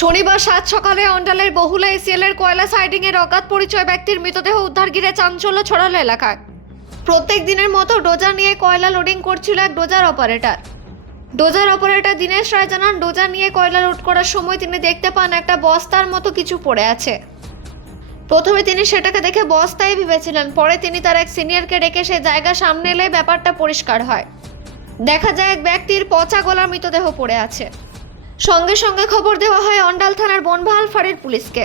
শনিবার 7 সকালে অন্ডালের বহুলা এসিএলের কয়লা সাইডিংয়ের অজ্ঞাত পরিচয় ব্যক্তির মৃতদেহ উদ্ধার ঘিরে চাঞ্চল্য ছড়ালো এলাকায়। প্রত্যেক দিনের মতো ডোজার নিয়ে কয়লা লোডিং করছিল এক ডোজার অপারেটর দিনেশ রায় জানান, ডোজার নিয়ে কয়লা লোড করার সময় তিনি দেখতে পান একটা বস্তার মতো কিছু পড়ে আছে। প্রথমে তিনি সেটাকে দেখে বস্তাই ভেবেছিলেন, পরে তিনি তার এক সিনিয়রকে ডেকে সেই জায়গা সামনে এলে ব্যাপারটা পরিষ্কার হয়। দেখা যায় এক ব্যক্তির পচা গলার মৃতদেহ পড়ে আছে। সঙ্গে সঙ্গে খবর দেওয়া হয় অন্ডাল থানার বনবহাল ফাঁড়ির পুলিশকে।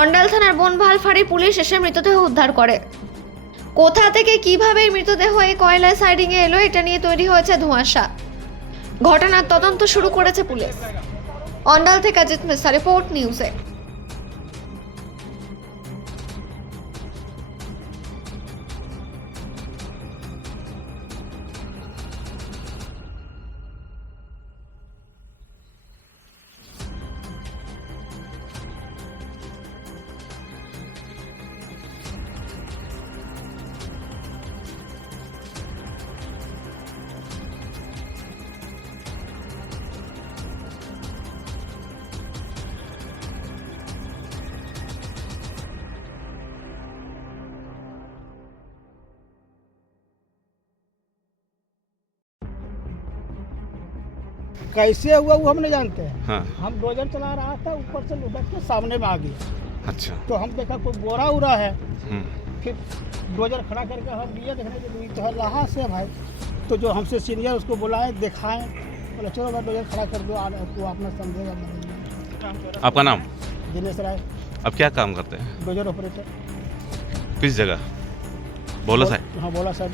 অন্ডাল থানার বনবহাল ফাঁড়ির পুলিশ এসে মৃতদেহ উদ্ধার করে। কোথা থেকে কিভাবে মৃতদেহ এই কয়লা সাইডিংয়ে এলো, এটা নিয়ে তৈরি হয়েছে ধোঁয়াশা। ঘটনার তদন্ত শুরু করেছে পুলিশ। অন্ডাল থেকে অজিত মিশ্রা, রিপোর্ট নিউজে। कैसे हुआ वो हम नहीं जानते हैं। हाँ। हम डोजर चला रहा था, ऊपर से लुढ़क के सामने में आ गया। अच्छा। तो हम देखा कोई बोरा उरा है। हम्म। फिर डोजर खड़ा करके हम लिए देखने के लिए, तो है लहा से भाई। तो जो हमसे सीनियर उसको बुलाए, दिखाएं, बोले चलो भाई डोजर खड़ा कर दो, तो अपना समझेगा। आपका नाम? दिनेश राय, अब क्या काम करते हैं? Dozer operator. किस जगह? बोला साहब। हाँ बोला साहब।